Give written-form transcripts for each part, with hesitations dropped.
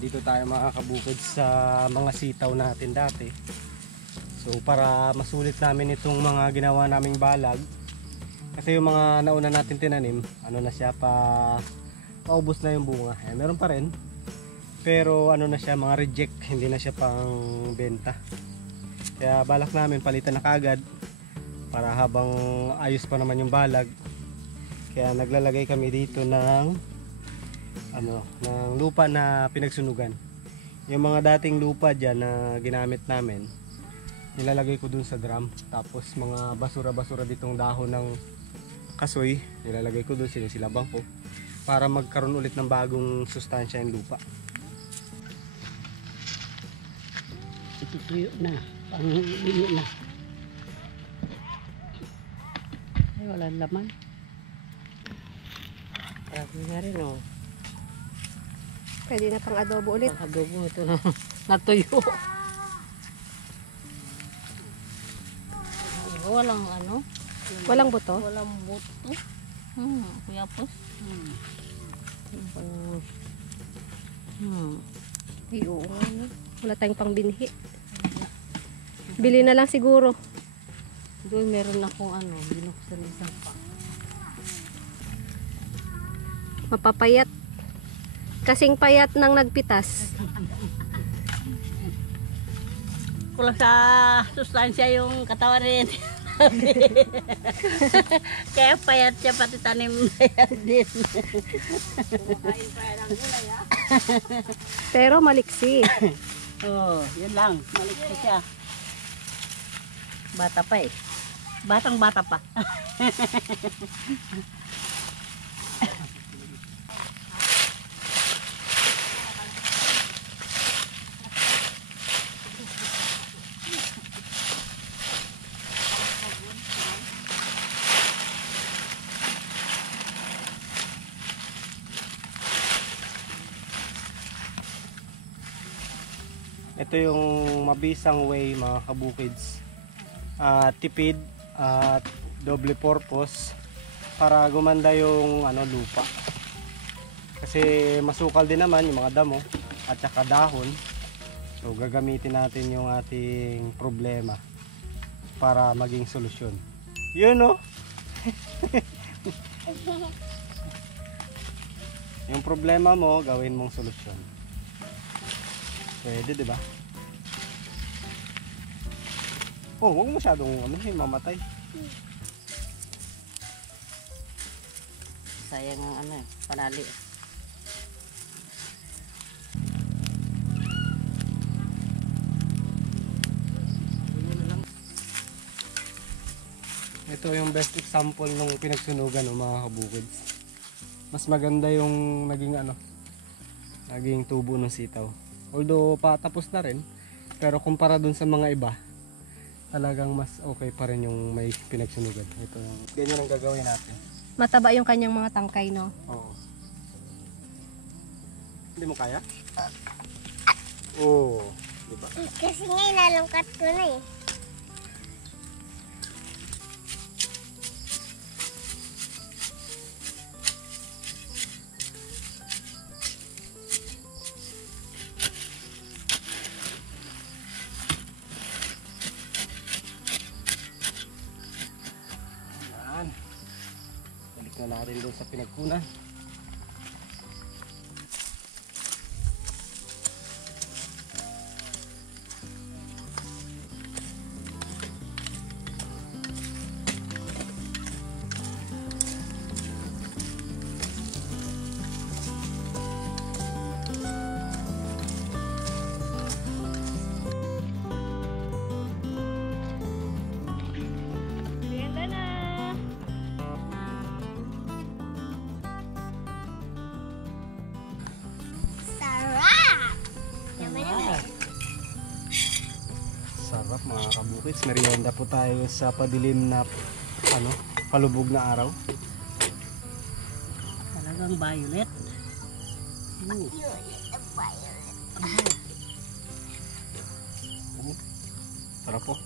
dito tayo makakabukod sa mga sitaw natin dati. So para masulit namin itong mga ginawa naming balag, kasi yung mga nauna natin tinanim, ano na siya, paubos na yung bunga. Meron pa rin, pero ano na siya, mga reject, hindi na siya pang benta. Kaya balak namin palitan na kagad para habang ayos pa naman yung balag. Kaya naglalagay kami dito ng ng lupa na pinagsunugan. Yung mga dating lupa dyan na ginamit namin, nilalagay ko dun sa drum. Tapos mga basura-basura ditong dahon ng kasoy, nilalagay ko dun, sinisilabang ko para magkaroon ulit ng bagong sustansya yung lupa. Itutuyo na, pang-iyo na. Ay, walang laman. Grabe nga rin, oh. Pwede na pang adobo ulit. Pang adobo, ito na natuyo. Walang ano? Walang buto? Walang buto. Kuya Pos. Ay, oo nga, no? Wala tayong pang binhi. Bili na lang siguro. Doon meron akong binuksan isang pa. Mapapayat. Kasing payat ng nagpitas. Kulang sa sustansya yung katawan rin. Kaya payat siya, pati tanim payat din. Pero maliksi. Oh, yun lang. Maliksi siya. Bata pa eh. Batang bata pa. Ito yung mabisang way, mga kabukids. Tipid at doble purpose para gumanda yung lupa. Kasi masukal din naman yung mga damo at saka dahon. So gagamitin natin yung ating problema para maging solusyon. Yun, no? Yung problema mo, gawin mong solusyon. Pwede, di ba? Oh, huwag masyadong mamatay. Sayang ang panali. Ito yung best example nung pinagsunugan ng mga kabukids. Mas maganda yung naging tubo ng sitaw. Although patapos na rin, pero kumpara dun sa mga iba, talagang mas okay pa rin yung may pinagsunugan. Ito, ganyan ang gagawin natin. Mataba yung kanyang mga tangkay, no? Oo. Hindi mo kaya? Oo. Diba? Kasi nga inalungkat ko na eh. Balik na natin doon sa pinagkunan. Sarap mga kabukits, merienda po tayo sa padilim na palubog na araw. Talagang violet. Sarap po.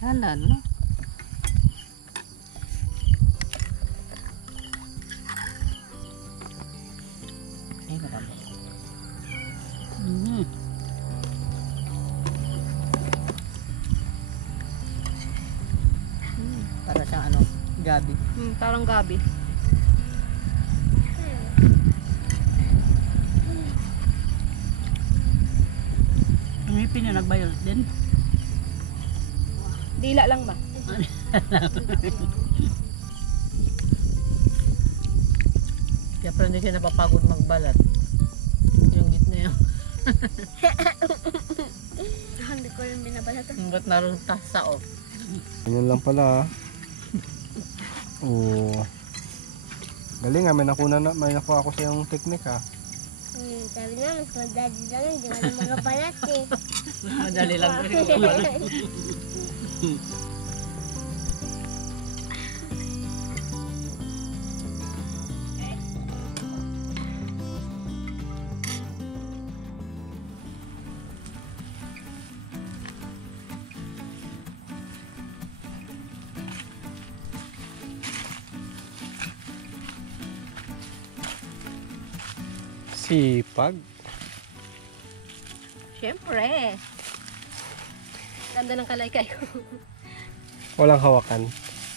Halan, no? Gabi. Parang gabi. Ang ngipin niya nagbayol din. Dila lang ba? Kaya pala hindi siya napapagod magbalat. Yung gitna yun. Hindi ko rin binabalatan. Ba't naroon tasa o? Ganyan lang pala. Oo. Galing may nakuha ako sa yung technique ha. Sabi na, mas madali lang. Hindi ka na magabalat eh. Madali lang rin magbalat. Sipag. Siyempre. Ganda ng kalaykay ko. Walang hawakan.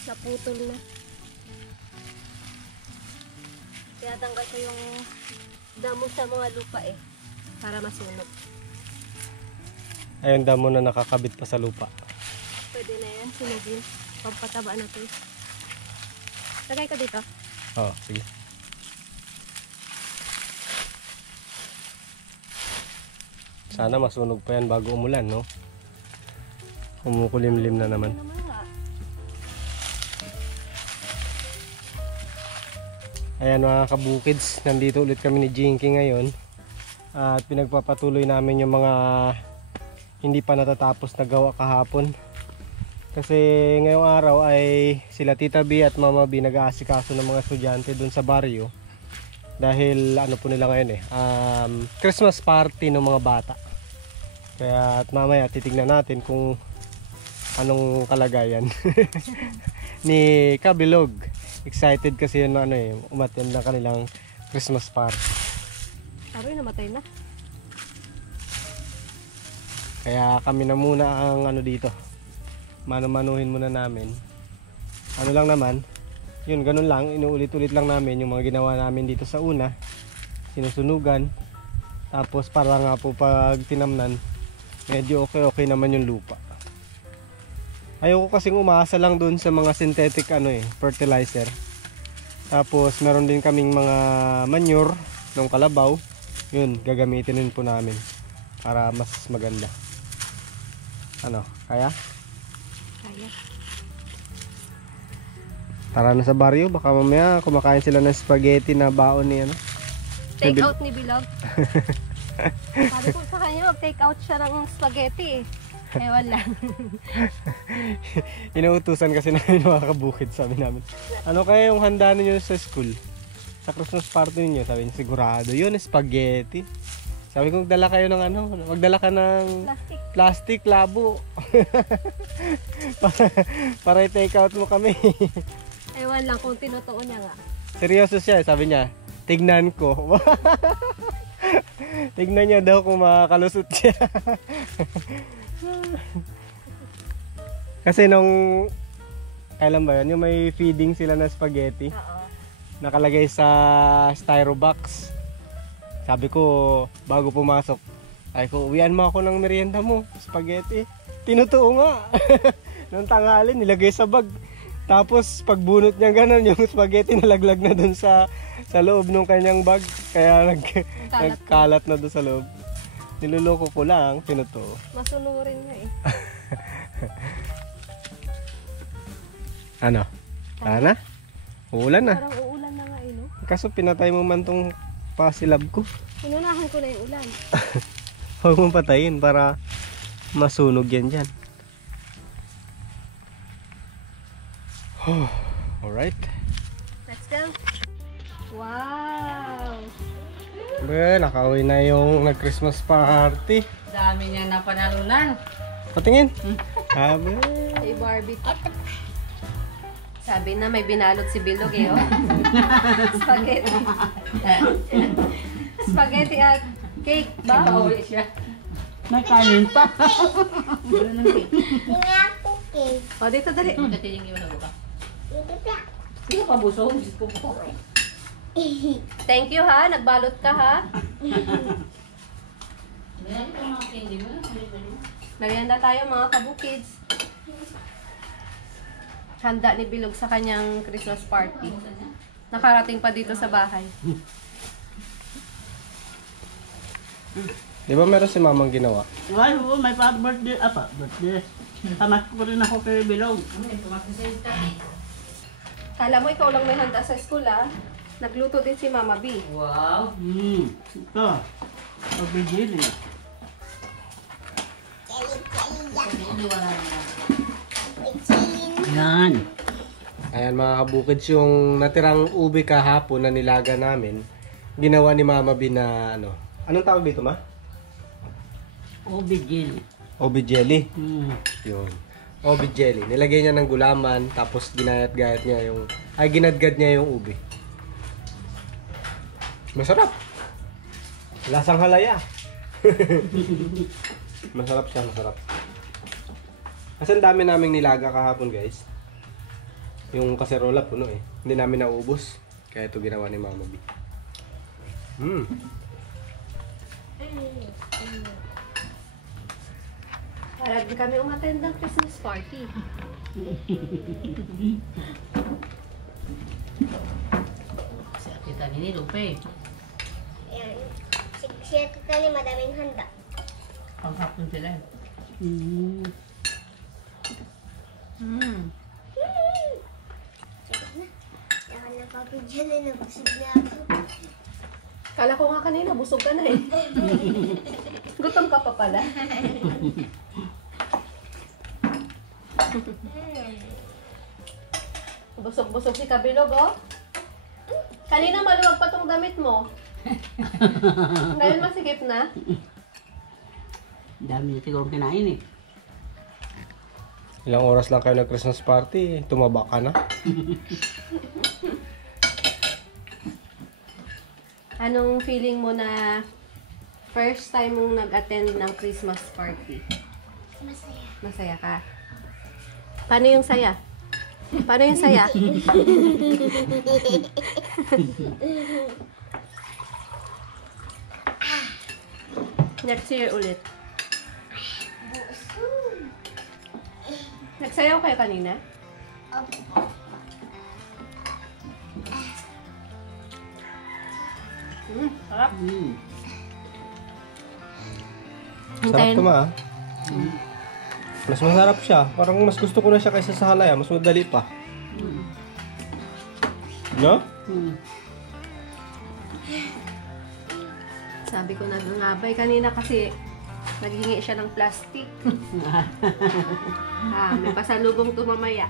Naputol na. Tinatanggal ko yung damo sa mga lupa eh. Para masunog. Ayun damo na nakakabit pa sa lupa. Pwede na yan. Sunugin. Pampataba na to. Lagay ka dito. Oo, sige. Sana masunog pa yan bago umulan, no? Kumukulimlim na naman. Ayan mga kabukids, nandito ulit kami ni Jinky ngayon. At pinagpapatuloy namin yung mga hindi pa natatapos na gawa kahapon. Kasi ngayong araw ay sila Tita B at Mama B nag-aasikaso ng mga estudyante dun sa baryo. Dahil ano po nila ngayon Christmas party ng mga bata. Kaya at mamaya titignan natin kung anong kalagayan ni Kabilog. Excited kasi yun umattend ng kanilang Christmas party. Sabi namatay na. Kaya kami na muna ang dito. Mano-manuhin muna namin. Ano lang naman, yun ganun lang, inuulit-ulit lang namin yung mga ginawa namin dito sa una. Sinusunugan. Tapos para nga po pag tinamnan, medyo okay naman yung lupa. Ayoko kasing umasa lang dun sa mga synthetic fertilizer. Tapos meron din kaming mga manure ng kalabaw. Yun, gagamitin din po namin para mas maganda. Kaya? Kaya. Tara na sa baryo, baka mamaya kumakain sila ng spaghetti na baon ni Take out ni Bilog. Sabi ko sa kanya, mag-take out siya ng spaghetti eh. Ewan lang. Inuutusan kasi namin mga kabukid, sabi namin. Ano kaya yung handa ninyo sa school? Sa Christmas party ninyo, sabi niyo, sigurado yun, spaghetti. Sabi ko, magdala kayo ng magdala ka ng plastic labo. para i-take out mo kami. Ewan lang kung tinutuon niya nga. Seryoso siya, sabi niya, tignan ko. Tignan niya daw kung makakalusot siya. Kasi nung kailan ba yun, yung may feeding sila na spaghetti. Oo. Nakalagay sa styro box. Sabi ko, bago pumasok, ay ko, uwian mo ako ng merienda mo, spaghetti. Tinutuo nga. Nung tanghali, nilagay sa bag. Tapos pagbunot niya ganun, yung spaghetti nalaglag na dun sa loob ng kanyang bag. Kaya nagkalat na dun sa loob. Niluloko ko lang, tinutuo. Masunurin nga eh. Ano? Sana? Uulan na. Parang uulan na nga eh, no? Kaso pinatay mo man tong pasilab ko. Inunahan ko na yung ulan. Huwag mong patayin para masunog yan dyan. Alright. Let's go. Wow! Nakauwi na yung nag-Christmas party. Dami niya napanalunan. Patingin. Sabi. Hey Barbie. Sabi na may binalot si Bilog eh, oh. Spaghetti. Spaghetti at cake ba? Pauwi siya. May kanin pa. Hindi nga cookie. O, dito dali. Dati yung iwan ko ba? Dito pa. Hindi ka busog. Diyos ko po. Thank you ha, nagbalot ka ha. Meron ka mga candy mo. Merienda tayo mga kabukids. Handa ni Bilog sa kanyang Christmas party. Nakarating pa dito sa bahay. Di ba meron si mamang ginawa? Ay, oo, may pa-birthday. Birthday. Tamas ko rin ako kay Bilog. Kala mo ikaw lang may handa sa school ha. Nagluto din si Mama B. Wow. Ito. Pag-bigil eh. Yan. Ayan mga kabukids, yung natirang ube kahapon na nilaga namin, ginawa ni Mama B na ano. Anong tawag dito ma? Bigil. Ube jelly. Hmm. Yun. Ube jelly. Nilagay niya ng gulaman, tapos ginayat-gayat niya yung, ginadgad niya yung ube. Masarap. Lasang halaya. Masarap siya, masarap. Kasi ang dami naming nilaga kahapon guys. Yung kaserola puno eh. Hindi namin naubos. Kaya ito ginawa ni Mama B. Para din kami umattend ng Christmas party. Si Tita Nini, Lupe. Ayan. Siya tita ni madaming handa. Panghapon sila. Hmm. Saka napapidyan na nabusog na ako. Kala ko nga kanina, busog ka na eh. Gutom ka pa pala. Busog-busog si Kabilog, oh. Kanina maluwag pa tong damit mo. Ngayon masikip na. Dami na siguro kinain eh. Ilang oras lang kayo nag-Christmas party, tumaba ka na. Anong feeling mo na first time mong nag-attend ng Christmas party? Masaya. Masaya ka? Paano yung saya? Paano yung saya? Next year ulit. Nagsayaw kayo kanina? Sarap. Sarap to ma. Mas masarap siya. Parang mas gusto ko na siya kaysa sa halaya. Mas madali pa. No? Sabi ko nagangabay kanina kasi naghingi siya ng plastic. May pasalubong to mamaya.